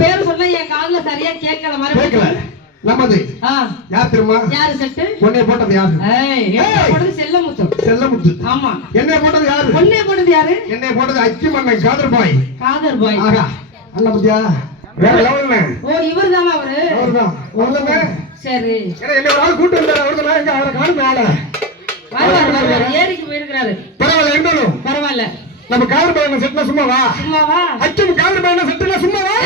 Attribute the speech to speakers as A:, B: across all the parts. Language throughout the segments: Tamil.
A: பேர் சொன்னா என் காதுல சரியா கேட்கல மறுபடியும்
B: நமது. யார் தெரியுமா?
A: யாரு செட்டு?
B: உன்னை போட்டது யாரு?
A: ஏய், என்ன
B: ஏய்.
A: போட்டது? செல்லமுத்து.
B: செல்லமுத்து.
A: ஆமா.
B: என்னை போட்டது யாரு?
A: பொண்ணே போட்டது யாரு?
B: என்னை போட்டது அச்சு மன்னன் காதர் பாய்.
A: காதர் பாய்.
B: ஆகா. அண்ணா பத்தியா? வேற லெவல்ல
A: ஓ இவர் தானா அவரு?
B: அவர்தான். ஒண்ணுமே.
A: சரி.
B: என்ன ஒரு ஆள் கூட்டு வந்தாரு. அவருக்கு நான் எங்க அவரை காணுமே
A: வருவாரு ஏரிக்கு போயிருக்கிறாரு.
B: பரவாயில்ல இருந்தாலும்
A: பரவாயில்ல.
B: நம்ம காதர் பாய் செட்ல சும்மா வா
A: சும்மாவா?
B: அச்சும் காதர் பாய் செட்ல சும்மா வா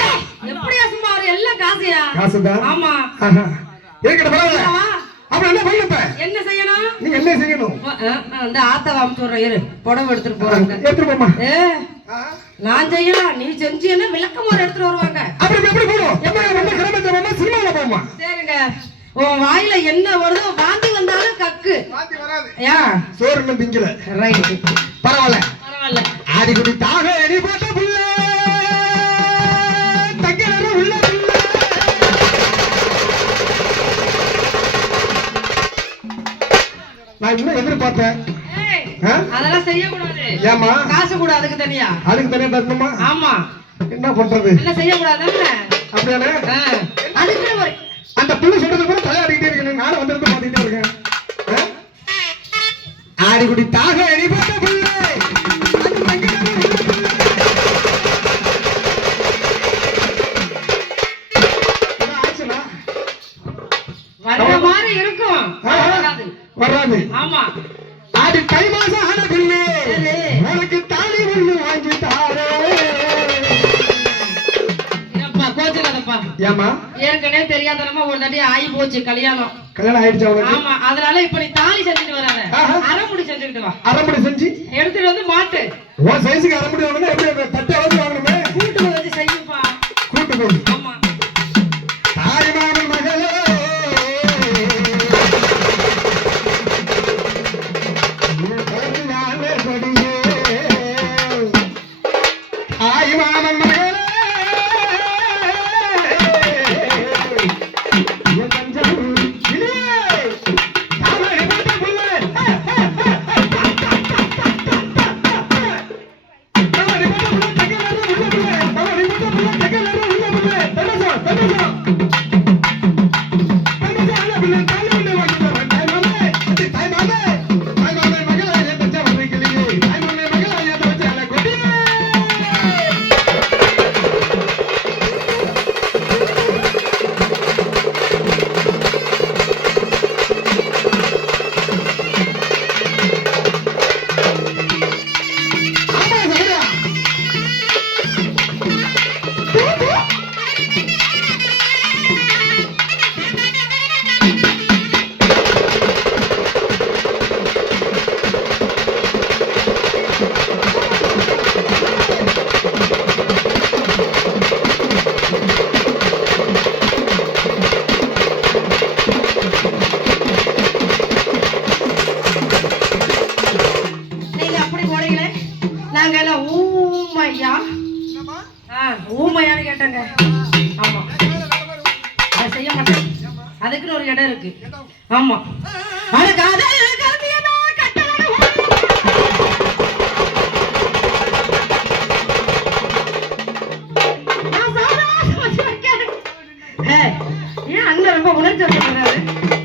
A: எப்படியா சும்மா அவரு எல்லாம் காசுயா
B: காசுதான்
A: ஆமா.
B: பரவாயில்ல? அப்புறம் என்ன பண்ணு இப்ப?
A: என்ன செய்யணும்?
B: நீங்க என்ன செய்யணும்?
A: இந்த ஆத்தாவை அமுச்சு விடுறேன் இரு. புடவை எடுத்துட்டு போறாங்க
B: எடுத்துட்டு போமா
A: ஏ நான் செய்யலாம் நீ செஞ்சீன்னா விளக்கமாறு எடுத்துட்டு வருவாங்க.
B: அப்புறம் எப்படி போடும் ஏமா நம்ம கிளம்பி போமா சினிமால போமா
A: சரிங்க. உன் வாயில என்ன வருதோ வாந்தி வந்தாலும் கக்கு.
B: மாத்தி வராது.
A: ஏன்
B: சோறு திங்கல.
A: ரைட்
B: பரவாயில்ல.
A: பரவாயில்ல.
B: ஆடிக்குடி தாக எடி போட்ட நான் எதிர்பார்த்தேன்? ஏமா
A: காசு கூட அதுக்கு தனியா?
B: அதுக்கு தனியா தரணுமா
A: ஆமா.
B: என்ன பண்றது?
A: என்ன செய்யக்கூடாதுன்னு
B: அப்படியானே
A: ஆ, அதுக்கு ஒரு
B: அந்த புள்ள சொல்றது கூட தலையாடிக்கிட்டே இருக்கேன். நானும் வந்திருந்து பார்த்துக்கிட்டே இருக்கேன். ஆ? ஆடிக்குடி தாக எடி போட்ட புள்ள. அது தங்கர உள்ள புள்ள. என்ன ஆச்சுனா?
A: வர்ற மாதிரி இருக்கும். வராது.
B: வராது.
A: ஆமா.
B: ஆடி தை மாசம் ஆன பிள்ளை. உனக்கு தாலி ஒண்ணு வாங்கி தாரே. ஏமா
A: ஏற்கனவே தெரியாதனமா ஒரு தட்டி ஆகி போச்சு கல்யாணம்.
B: கல்யாணம் ஆயிடுச்சா
A: ஆமா அதனால இப்ப நீ தாலி செஞ்சுட்டு வராத. அரைமுடி செஞ்சுக்கிட்டு வா.
B: அரைமுடி செஞ்சு?
A: எடுத்துட்டு வந்து மாட்டு.
B: உன் சைஸுக்கு அரைமுடி
A: அழகல ஊமையா? ஊமையான்னு கேட்டாங்க. ஆமா. அதை செய்ய மாட்டேன். அதுக்குன்னு ஒரு இடம் இருக்கு. ஆமா. அதுக்கு அது ஏன் அண்ணன் ரொம்ப உணர்ச்சி